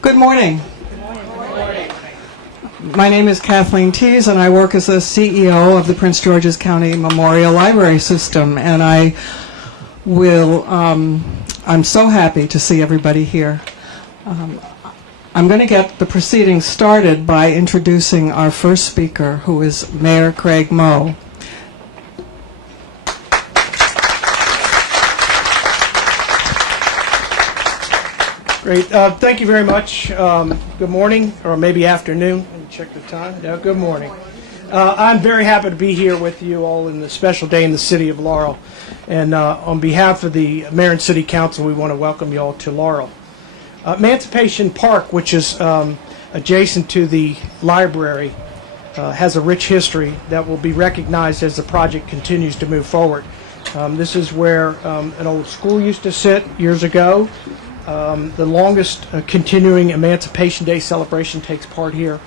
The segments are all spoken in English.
Good morning. My name is Kathleen Tees, and I work as the CEO of the Prince George's County Memorial Library System. And I'm so happy to see everybody here. I'm going to get the proceedings started by introducing our first speaker, who is Mayor Craig Moe. Great. Thank you very much. Good morning, or maybe afternoon. Let me check the time. No, good morning. I'm very happy to be here with you all in this special day in the city of Laurel. And on behalf of the Mayor and City Council, we want to welcome you all to Laurel. Emancipation Park, which is adjacent to the library, has a rich history that will be recognized as the project continues to move forward. This is where an old school used to sit years ago. The longest continuing Emancipation Day celebration takes part here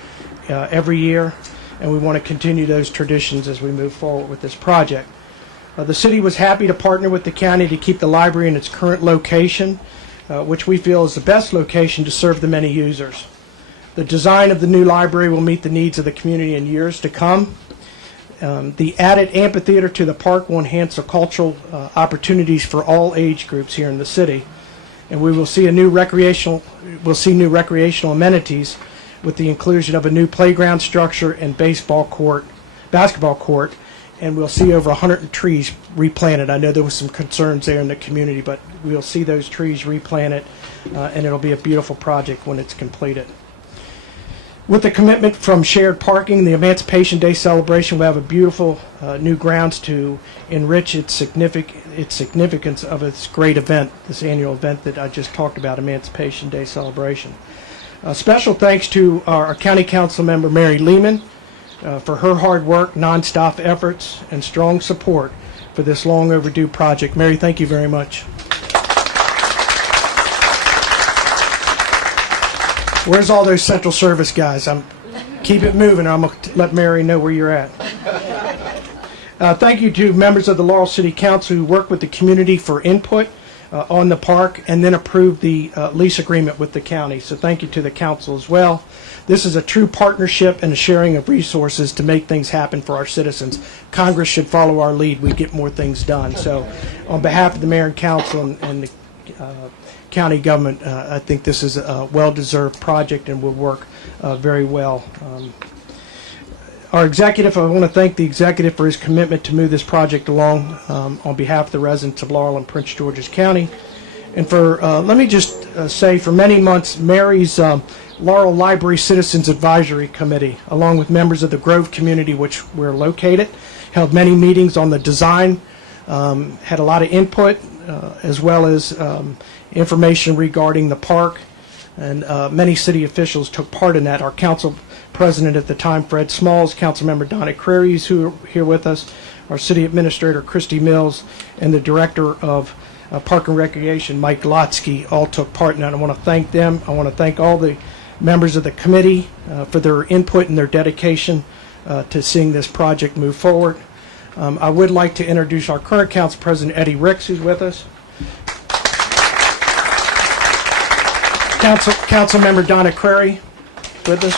every year, and we want to continue those traditions as we move forward with this project. The city was happy to partner with the county to keep the library in its current location, which we feel is the best location to serve the many users. The design of the new library will meet the needs of the community in years to come. The added amphitheater to the park will enhance the cultural opportunities for all age groups here in the city. And we will see new recreational amenities with the inclusion of a new playground structure and basketball court, and we'll see over 100 trees replanted. I know there was some concerns there in the community, but we'll see those trees replanted, and it'll be a beautiful project when it's completed. With the commitment from shared parking, the Emancipation Day celebration will have a beautiful new grounds to enrich its significance of its great event, this annual event that I just talked about, Emancipation Day celebration. Special thanks to our County Council member, Mary Lehman, for her hard work, nonstop efforts, and strong support for this long overdue project. Mary, thank you very much. Where's all those central service guys? Keep it moving, or I'm going to let Mary know where you're at. Thank you to members of the Laurel City Council who worked with the community for input on the park and then approved the lease agreement with the county. So thank you to the council as well. This is a true partnership and a sharing of resources to make things happen for our citizens. Congress should follow our lead. We get more things done. So on behalf of the mayor and council and the county government, I think this is a well-deserved project and will work very well. Our executive, I want to thank the executive for his commitment to move this project along on behalf of the residents of Laurel and Prince George's County. And for, let me just say, for many months, Mary's Laurel Library Citizens Advisory Committee, along with members of the Grove community, which we're located, held many meetings on the design, had a lot of input, as well as information regarding the park, and many city officials took part in that. Our council president at the time, Fred Smalls, Councilmember Donna Crary, who are here with us, our city administrator, Christy Mills, and the director of Park and Recreation, Mike Lotsky, all took part in that. I want to thank them. I want to thank all the members of the committee for their input and their dedication to seeing this project move forward. I would like to introduce our current council president, Eddie Ricks, who's with us. Councilmember Donna Crary with us.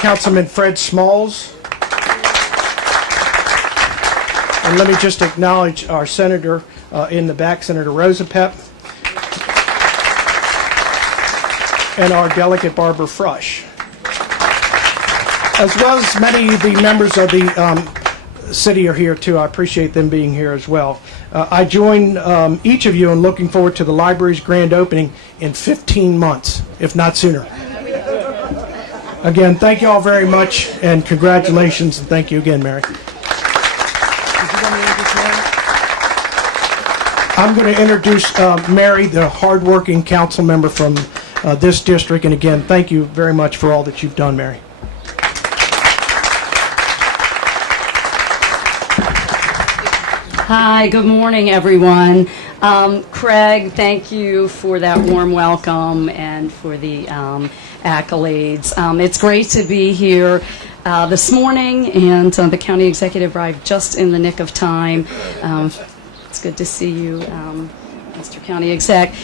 Councilman Fred Smalls. And let me just acknowledge our senator in the back, Senator Rosapep, and our delegate, Barbara Frush, as well as many of the members of the city are here too. I appreciate them being here as well. I join each of you in looking forward to the library's grand opening in 15 months, if not sooner. Again, thank you all very much, and congratulations, and thank you again, Mary. I'm going to introduce Mary, the hardworking council member from this district, and again, thank you very much for all that you've done, Mary. Hi, good morning, everyone. Craig, thank you for that warm welcome and for the accolades. It's great to be here this morning, and the county executive arrived just in the nick of time. It's good to see you, Mr. County Exec.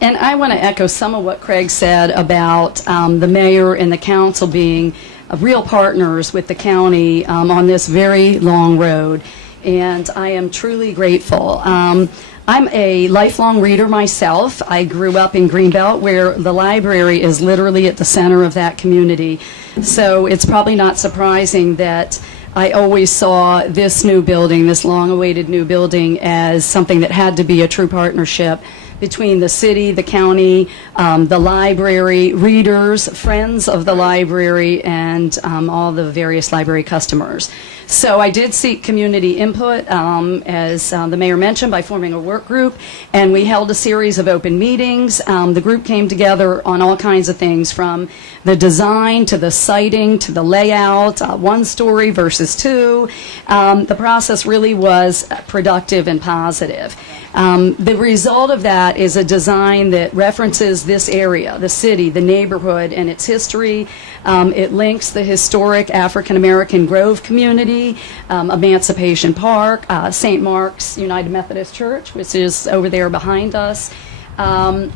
And I want to echo some of what Craig said about the mayor and the council being real partners with the county on this very long road. And I am truly grateful. I'm a lifelong reader myself. I grew up in Greenbelt, where the library is literally at the center of that community. So it's probably not surprising that I always saw this new building, this long-awaited new building, as something that had to be a true partnership between the city, the county, the library, readers, friends of the library, and all the various library customers. So I did seek community input, as the mayor mentioned, by forming a work group, and we held a series of open meetings. The group came together on all kinds of things, from the design to the siting to the layout, one story versus two. The process really was productive and positive. The result of that is a design that references this area, the city, the neighborhood, and its history. It links the historic African American Grove community, Emancipation Park, St. Mark's United Methodist Church, which is over there behind us. And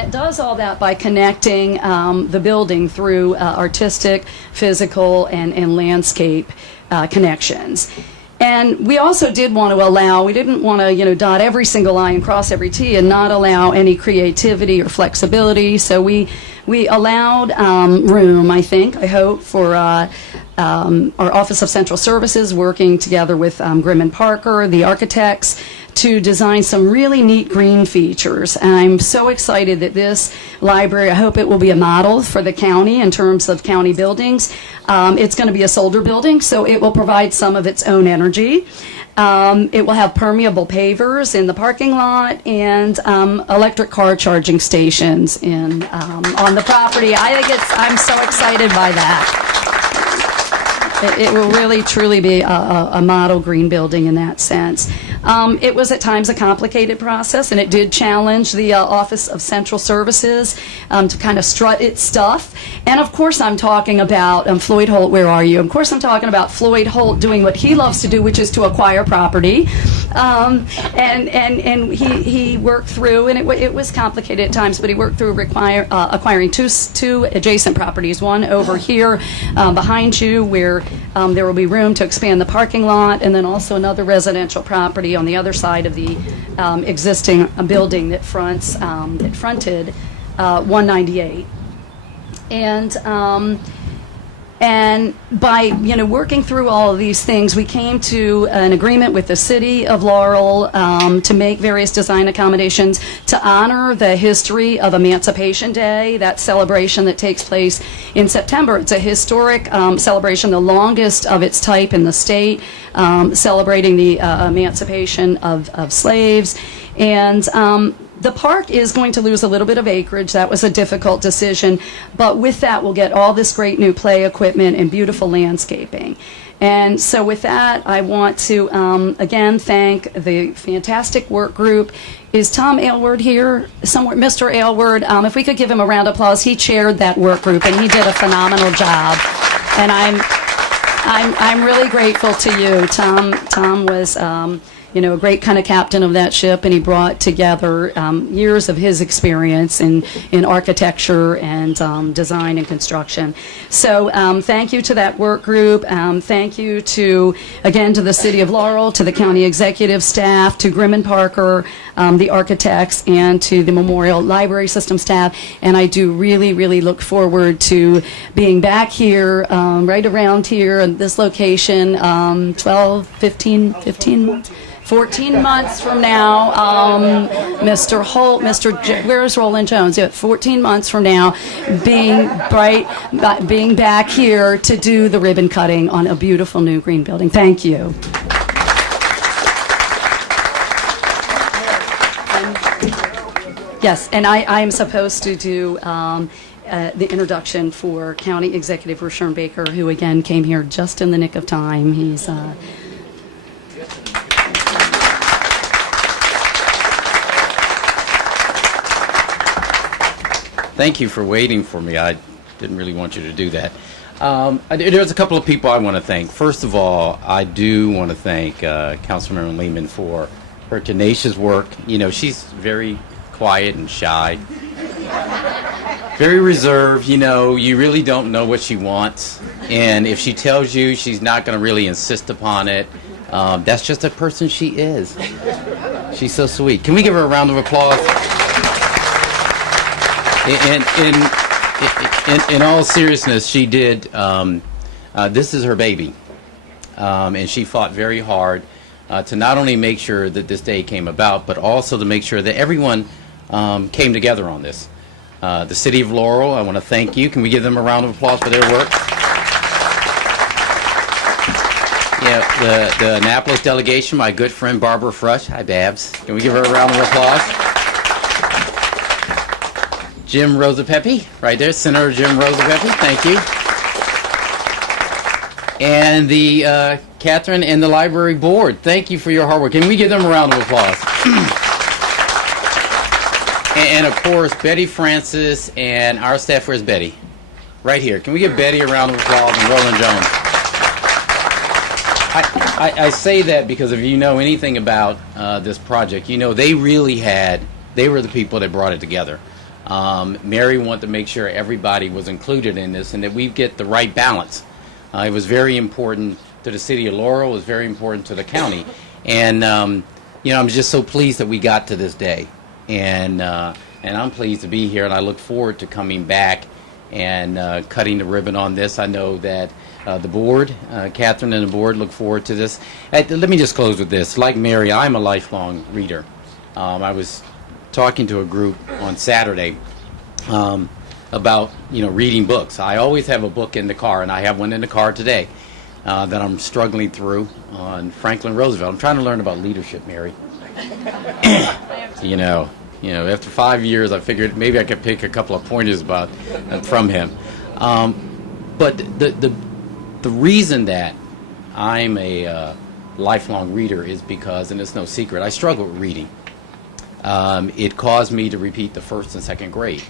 it does all that by connecting the building through artistic, physical, and landscape connections. And we also did want to allow, we didn't want to, dot every single I and cross every T and not allow any creativity or flexibility. So we allowed room, I hope, for our Office of Central Services working together with Grimm and Parker, the architects, to design some really neat green features. And I'm so excited that this library, I hope it will be a model for the county in terms of county buildings. It's going to be a soldier building, so it will provide some of its own energy. It will have permeable pavers in the parking lot and electric car charging stations on the property. I'm so excited by that. It will really, truly be a model green building in that sense. It was at times a complicated process, and it did challenge the Office of Central Services to kind of strut its stuff. And of course I'm talking about Floyd Holt, where are you? Of course I'm talking about Floyd Holt doing what he loves to do, which is to acquire property. And he worked through, and it was complicated at times, but he worked through acquiring two adjacent properties, one over here behind you, where there will be room to expand the parking lot, and then also another residential property on the other side of the existing building that fronted 198. And by working through all of these things, we came to an agreement with the city of Laurel to make various design accommodations to honor the history of Emancipation Day, that celebration that takes place in September. It's a historic celebration, the longest of its type in the state, celebrating the emancipation of slaves. And the park is going to lose a little bit of acreage. That was a difficult decision. But with that, we'll get all this great new play equipment and beautiful landscaping. And so with that, I want to, again, thank the fantastic work group. Is Tom Aylward here somewhere? Mr. Aylward, if we could give him a round of applause. He chaired that work group, and he did a phenomenal job. And I'm really grateful to you. Tom was a great kind of captain of that ship, and he brought together years of his experience in architecture and design and construction. So thank you to that work group. Thank you to the City of Laurel, to the county executive staff, to Grimm and Parker, the architects, and to the Memorial Library System staff. And I do really, really look forward to being back here, right around here at this location, 14 months from now, Mr. Holt, where's Roland Jones? Yeah, 14 months from now, being back here to do the ribbon cutting on a beautiful new green building. Thank you. Yes, and I am supposed to do the introduction for County Executive Roshern Baker, who again came here just in the nick of time. He's Thank you for waiting for me. I didn't really want you to do that. There's a couple of people I want to thank. First of all, I do want to thank Councilmember Lehman for her tenacious work. She's very quiet and shy. Very reserved, you really don't know what she wants. And if she tells you she's not going to really insist upon it, that's just the person she is. She's so sweet. Can we give her a round of applause? In all seriousness, she did. This is her baby. And she fought very hard to not only make sure that this day came about, but also to make sure that everyone came together on this. The City of Laurel, I want to thank you. Can we give them a round of applause for their work? Yeah, the Annapolis delegation, my good friend Barbara Frush. Hi, Babs. Can we give her a round of applause? Jim Rosapepe, right there, Senator Jim Rosapepe. Thank you. And the Catherine and the library board, thank you for your hard work. Can we give them a round of applause? and of course, Betty Francis and our staff. Where's Betty? Right here. Can we give Betty a round of applause and Roland Jones? I say that because if you know anything about this project, they they were the people that brought it together. Mary wanted to make sure everybody was included in this and that we get the right balance. It was very important to the City of Laurel. It was very important to the county. And, I'm just so pleased that we got to this day. And I'm pleased to be here, and I look forward to coming back and cutting the ribbon on this. I know that the board, Catherine and the board, look forward to this. Let me just close with this. Like Mary, I'm a lifelong reader. I was talking to a group on Saturday about reading books. I always have a book in the car, and I have one in the car today that I'm struggling through on Franklin Roosevelt. I'm trying to learn about leadership, Mary. After 5 years, I figured maybe I could pick a couple of pointers from him. But the reason that I'm a lifelong reader is because, and it's no secret, I struggle with reading. It caused me to repeat the first and second grade.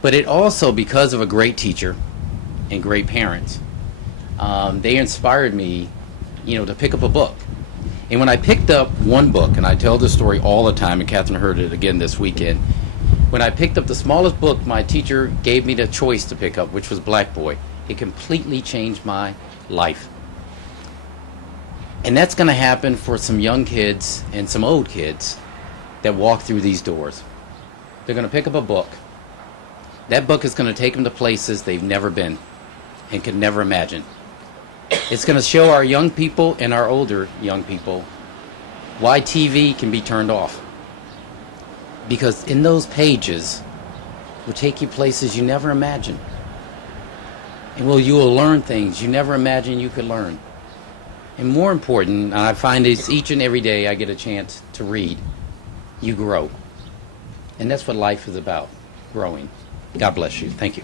But it also, because of a great teacher and great parents, they inspired me, to pick up a book. And when I picked up one book, and I tell this story all the time, and Catherine heard it again this weekend, when I picked up the smallest book my teacher gave me the choice to pick up, which was Black Boy, it completely changed my life. And that's going to happen for some young kids and some old kids that walk through these doors. They're going to pick up a book. That book is going to take them to places they've never been and could never imagine. It's going to show our young people and our older young people why TV can be turned off. Because in those pages will take you places you never imagined. And you will learn things you never imagined you could learn. And more important, I find it's each and every day I get a chance to read, you grow. And that's what life is about, growing. God bless you. Thank you.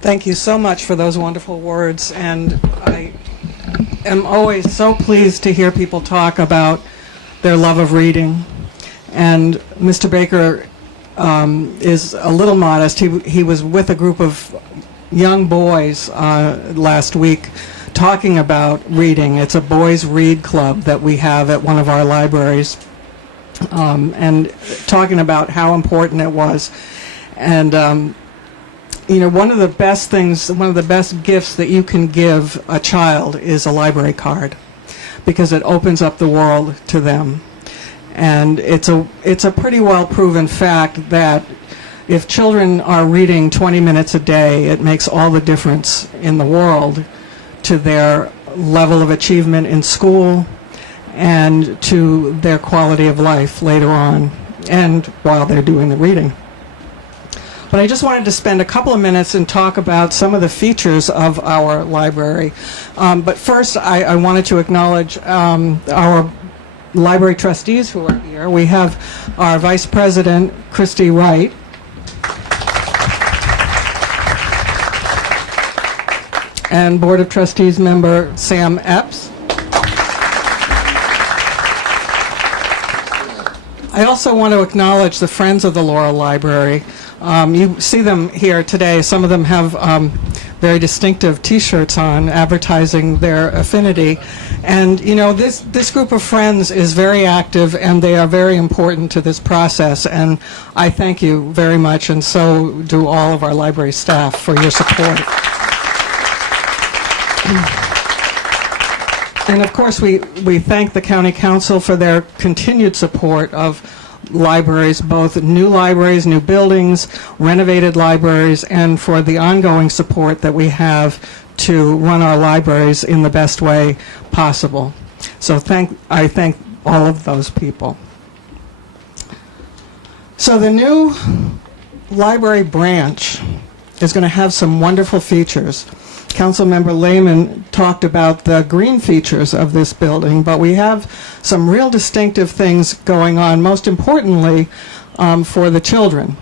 Thank you so much for those wonderful words, and I am always so pleased to hear people talk about their love of reading. And Mr. Baker is a little modest. He was with a group of young boys last week talking about reading. It's a boys' read club that we have at one of our libraries, and talking about how important it was. And one of the best gifts that you can give a child is a library card, because it opens up the world to them. And it's a pretty well proven fact that if children are reading 20 minutes a day, it makes all the difference in the world to their level of achievement in school and to their quality of life later on and while they're doing the reading. But I just wanted to spend a couple of minutes and talk about some of the features of our library. But first, I wanted to acknowledge our library trustees who are here. We have our Vice President, Christy Wright, and Board of Trustees member, Sam Epps. I also want to acknowledge the Friends of the Laurel Library. You see them here today. Some of them have very distinctive T-shirts on advertising their affinity. And, you know, this group of friends is very active, and they are very important to this process. And I thank you very much, and so do all of our library staff for your support. And of course, we thank the County Council for their continued support of libraries, both new libraries, new buildings, renovated libraries, and for the ongoing support that we have to run our libraries in the best way possible. So I thank all of those people. So the new library branch is going to have some wonderful features. Councilmember Lehman talked about the green features of this building, but we have some real distinctive things going on, most importantly for the children.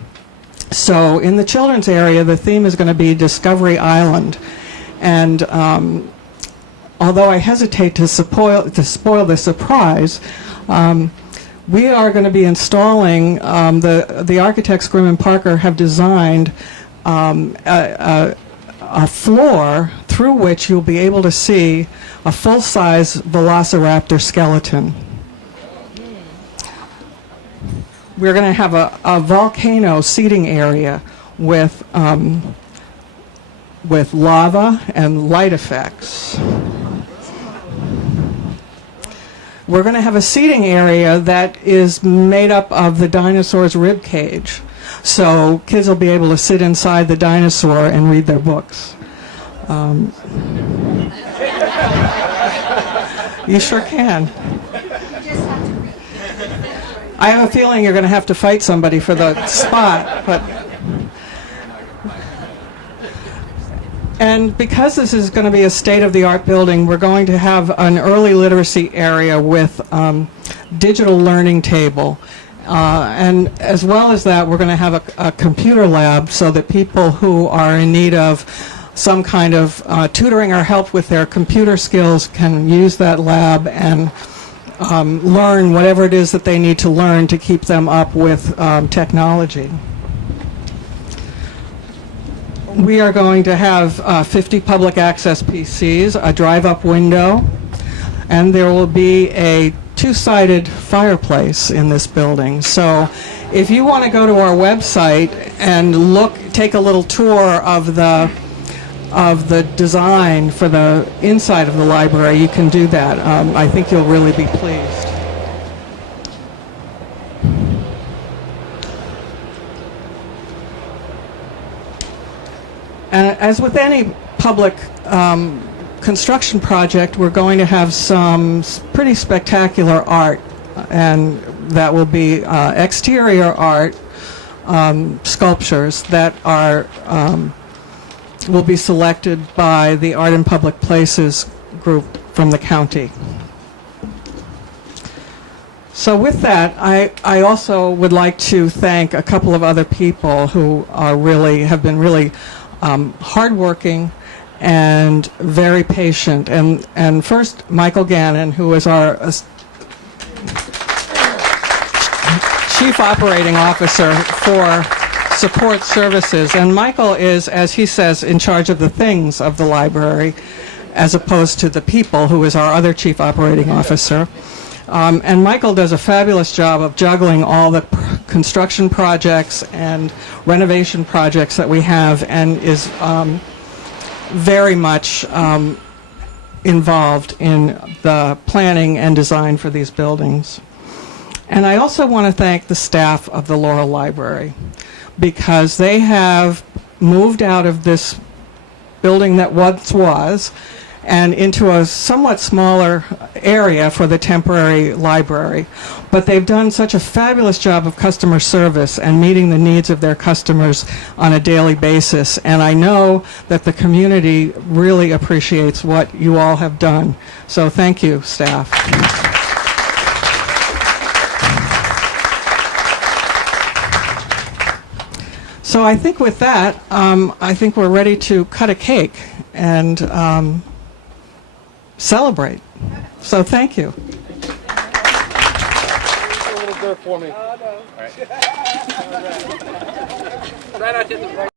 So in the children's area, the theme is going to be Discovery Island. And although I hesitate to spoil the surprise, we are going to be installing, the architects Grimm and Parker have designed a floor through which you'll be able to see a full-size velociraptor skeleton. We're going to have a volcano seating area with lava and light effects. We're going to have a seating area that is made up of the dinosaur's rib cage. So kids will be able to sit inside the dinosaur and read their books. You sure can. I have a feeling you're going to have to fight somebody for the spot, but. And because this is going to be a state-of-the-art building, we're going to have an early literacy area with digital learning table. And as well as that, we're going to have a computer lab so that people who are in need of some kind of tutoring or help with their computer skills can use that lab and learn whatever it is that they need to learn to keep them up with technology. We are going to have 50 public access PCs, a drive-up window, and there will be a two-sided fireplace in this building. So if you want to go to our website and take a little tour of the design for the inside of the library, you can do that. I think you'll really be pleased. And as with any public construction project, we're going to have some pretty spectacular art, and that will be exterior art sculptures that will be selected by the Art in Public Places group from the county. So with that, I also would like to thank a couple of other people who have been really hardworking and very patient. And first, Michael Gannon, who is our Chief Operating Officer for Support Services. And Michael is, as he says, in charge of the things of the library, as opposed to the people, who is our other Chief Operating Officer. And Michael does a fabulous job of juggling all the construction projects and renovation projects that we have, and is very much involved in the planning and design for these buildings. And I also want to thank the staff of the Laurel Library, because they have moved out of this building that once was and into a somewhat smaller area for the temporary library. But they've done such a fabulous job of customer service and meeting the needs of their customers on a daily basis. And I know that the community really appreciates what you all have done. So thank you, staff. So I think with that, I think we're ready to cut a cake and celebrate. So thank you. A little dirt for me. Oh, no. All right. Try not to hit the